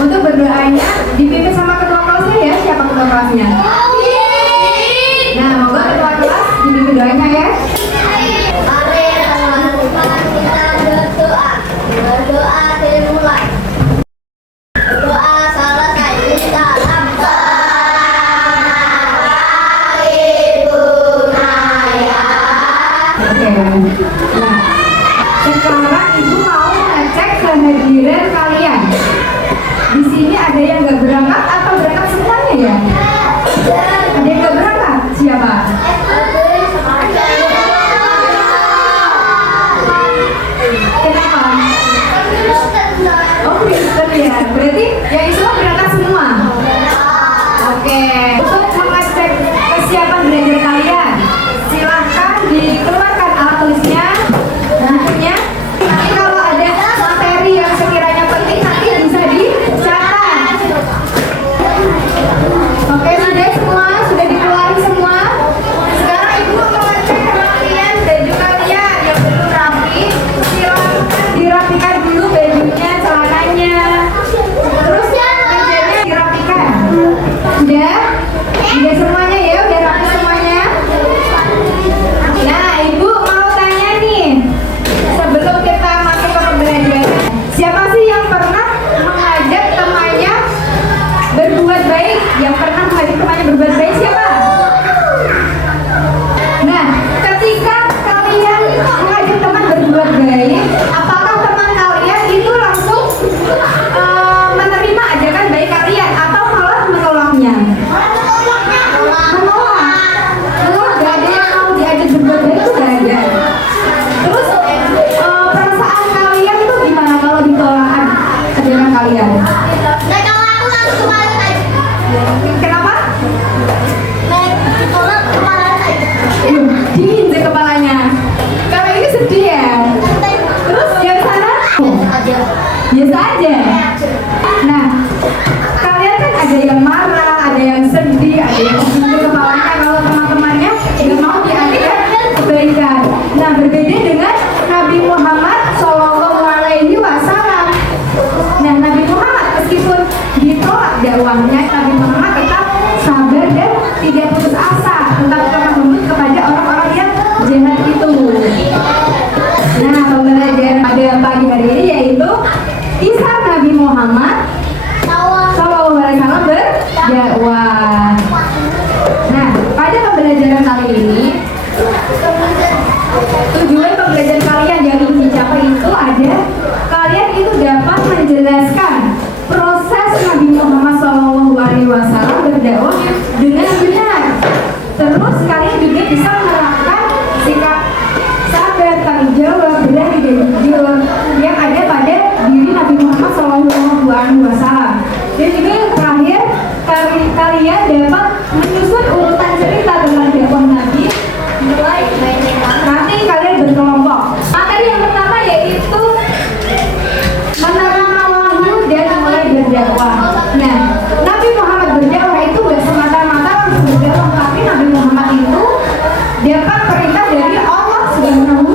Untuk berdoanya dipimpin sama ketua kelasnya ya. Siapa ketua kelasnya? Nah, monggo ketua kelas dipimpin doanya ya. Mari teman-teman kita berdoa. Berdoa dimulai. Doa selesai kita Nah, sekarang ibu mau ngecek kehadiran kalian. Di sini ada yang nggak berangkat atau berangkat semuanya ya? Ada yang nggak berangkat? Siapa? Kenapa? Oh, Kristen ya. Berarti yang Islam berangkat semua. Oke. Untuk mengecek kesiapan belajar kalian, silahkan dikeluarkan alat tulisnya, bukunya. Nanti kalau ada materi yang sekiranya penting nanti bisa dicatat. Oke, sudah dikeluarin semua. Sekarang ibu mau ngecek kalian baju kalian yang belum rapi. Silahkan dirapikan dulu bajunya, celananya. Terus mejanya dirapikan. Sudah? Sudah semuanya ya? Udah rapi semuanya? Nah, ibu mau tanya nih, sebelum kita masuk ke pembelajaran, siapa sih yang pernah mengajak temannya berbuat baik? Yang pernah mengajak temannya berbuat baik siapa? Nah, ketika kalian mengajak teman berbuat baik, apakah teman kalian itu langsung menerima ajakan baik kalian atau malah menolaknya? Menolak, gak ada yang mau diajak berbuat baik itu gak ada. Terus perasaan kalian itu gimana kalau ditolak ajakan kalian? Kenapa? Dingin deh kepalanya. Kalau ini sedih ya. Terus yang sana? Biasa aja. Nah, kalian kan ada yang marah, ada yang sedih, ada yang dingin kepalanya kalau teman-temannya nggak mau diajak kebaikan. Nah, berbeda dengan Nabi Muhammad SAW. Nah, Nabi Muhammad meskipun ditolak dakwahnya, Nabi Muhammad tetap sabar dan tidak putus asa, tetap lemah lembut kepada orang-orang yang jahat itu. Nah, pembelajaran pada pagi hari ini yaitu kisah Nabi Muhammad SAW berdakwah. Nah, pada pembelajaran kali ini tujuan pembelajaran kalian yang ingin dicapai itu ada kalian itu dapat menjelaskan proses Nabi Muhammad SAW berdakwah dengan benar. Terus kalian juga bisa menerapkan sikap sabar, tanggung jawab, berani dan jujur yang ada pada diri Nabi Muhammad SAW. Dan juga yang terakhir, kalian dapat menyusun urutan cerita tentang dakwah Nabi mulai nanti kalian berkelompok. Materi yang pertama yaitu menerima wahyu dan mulai berdakwah. Nah, Nabi Muhammad berdakwah itu gak semata-mata langsung berdakwah, tapi Nabi Muhammad itu dapat perintah dari Allah Subhanahu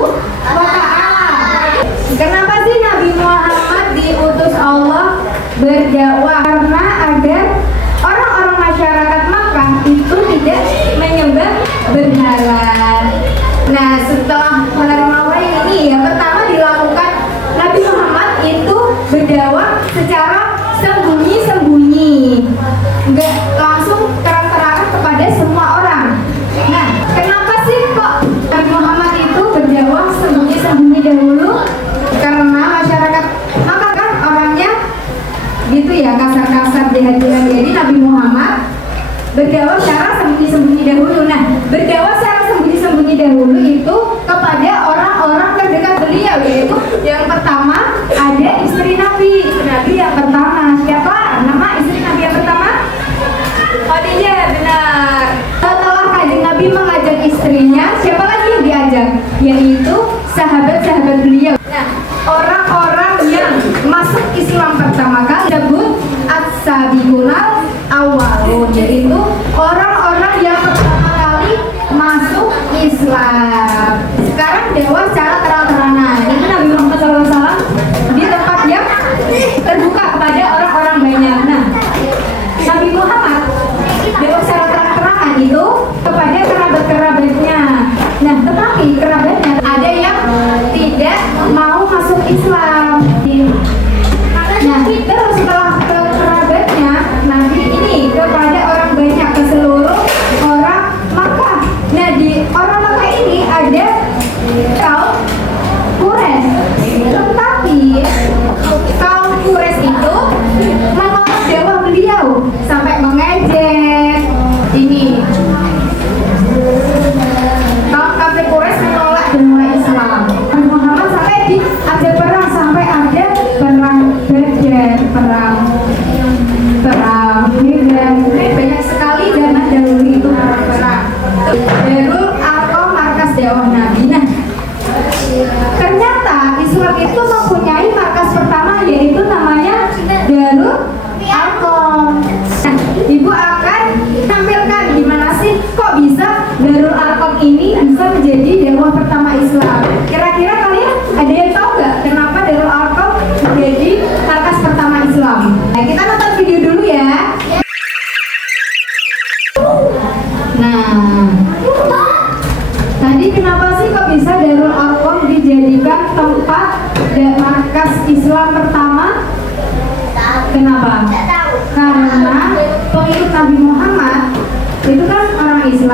wa Ta'ala. Kenapa sih Nabi Muhammad diutus Allah berdakwah? Karena agar orang-orang masyarakat Makkah itu tidak menyembah berhala. Nah, setelah menerima wahyu ini, yang pertama dilakukan Nabi Muhammad itu berdakwah secara sembunyi-sembunyi, nggak langsung terang-terangan kepada semua orang. Nah, kenapa sih kok Nabi Muhammad itu berdakwah sembunyi-sembunyi dahulu? Karena masyarakat Makkah kan orangnya gitu ya, kasar-kasar di hadiran. Jadi Nabi Muhammad berdakwah secara sembunyi-sembunyi dahulu. Nah, berdakwah secara sembunyi-sembunyi dahulu itu kepada orang-orang terdekat beliau, yaitu yang pertama ada istri Nabi yang pertama. Siapa nama istri Nabi yang pertama? Khadijah, benar. Setelah Kanjeng Nabi mengajak istrinya, siapa lagi yang diajak? Yaitu sahabat-sahabat beliau. Nah, orang-orang yang masuk Islam pertama kali disebut as-sabiqunal awwalun, yaitu orang-orang yang pertama kali masuk Islam. Sekarang dakwah secara terang-terangan. Itu Nabi Muhammad SAW di tempat yang terbuka kepada orang-orang banyak.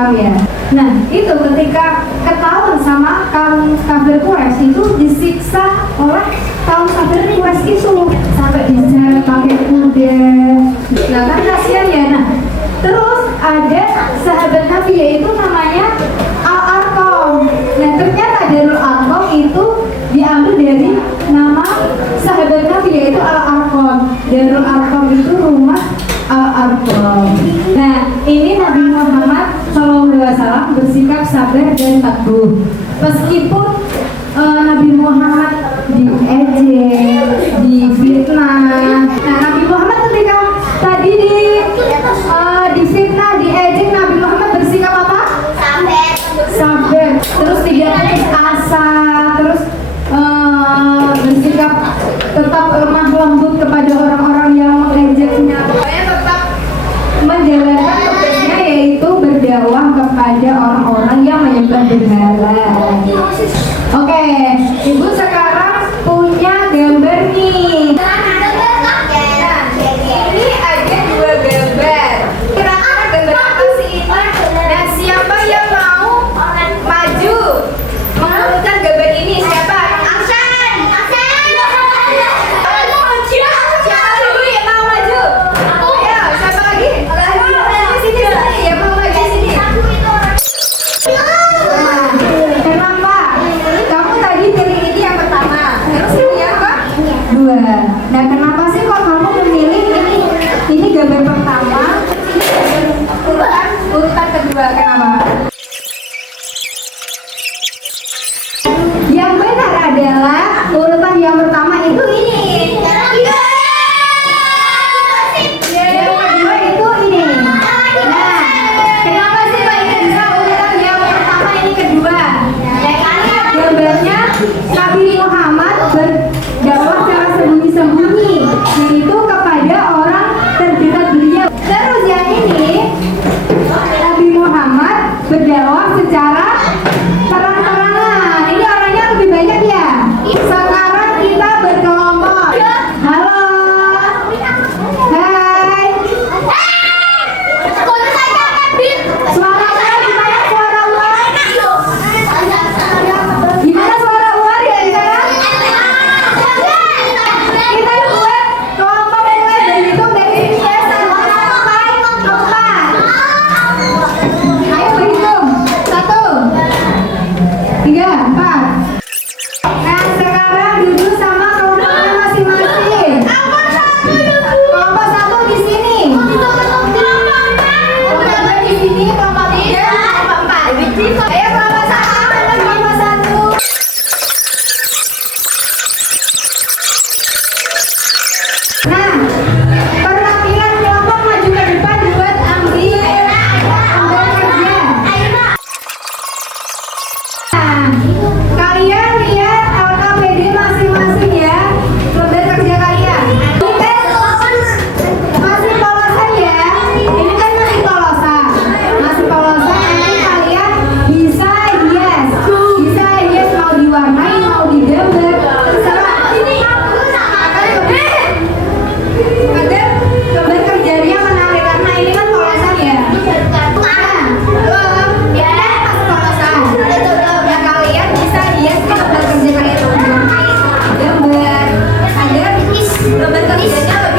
Paham ya? Nah, itu ketika ketahuan sama kaum kafir Quraisy itu disiksa oleh kaum kafir Quraisy itu sampai diseret pakai kuda. Nah, kan kasihan ya. Nah, terus ada sahabat Nabi yaitu namanya Al-Arqam. Nah, ternyata Darul Arqam itu diambil dari nama sahabat Nabi yaitu Al-Arqam. Darul Arqam itu rumah Al-Arqam. Nah, ini Nabi Muhammad SAW bersikap sabar dan teguh. Meskipun Nabi Muhammad diejek, difitnah. Nah, Nabi Muhammad ketika tadi difitnah, diejek, Nabi Muhammad bersikap apa? Sabar. Terus tidak putus asa, terus bersikap tetap lemah lembut kepada orang-orang yang mengejeknya. Pokoknya tetap menjalankan tugasnya yaitu berdakwah kepada orang-orang yang menyembah berhala. Oke, Ibu sekarang punya gambar nih. Ini ada 2 gambar. Kira-kira gambar apa sih ini? Nah, siapa yang mau maju menurunkan gambar ini? Siapa? Nah, kenapa sih kok kamu memilih ini? Ini gambar pertama, ini gambar urutan kedua. Kenapa? Yang benar adalah urutan yang pertama itu ini. Yang kedua itu ini. Nah, kenapa sih Pak ini bisa urutan yang pertama ini kedua? Gambarnya Nabi Muhammad berdakwah secara sembunyi-sembunyi, yaitu kepada orang terdekat beliau. Terus yang ini Nabi Muhammad berdakwah secara terang-terangan. Ini orangnya lebih banyak ya. Sekarang kita berkelompok. Halo. Hai. Suara saya gimana? Suara ular? Gimana suara ular ya sekarang? Kita buat kelompok mulai dari itu dari sini ya, 1 sampai 4. Ayo berhitung. 1, 3, 4. Nah, sekarang duduk sama kelompoknya masing-masing. Kelompok 1 di sini. Kelompok 2 di sini. Kelompok 3, kelompok 4. Ayo kelompok 1, kelompok 1. Nah, perwakilan kelompok maju ke depan buat ambil kerja. Nah, kalian lihat LKPD masing-masing ya, lembar kerja kalian. Masih polosan ya, ini kan masih polosan. Masih polosan, nanti kalian bisa yes mau diwarnai, mau digambar, terserah. Agar gambar kerjanya menarik karena ini kan polosan ya. Ya pas polosan. Ya kalian bisa yes gambar kerja kalian gambar agar gambar kerjanya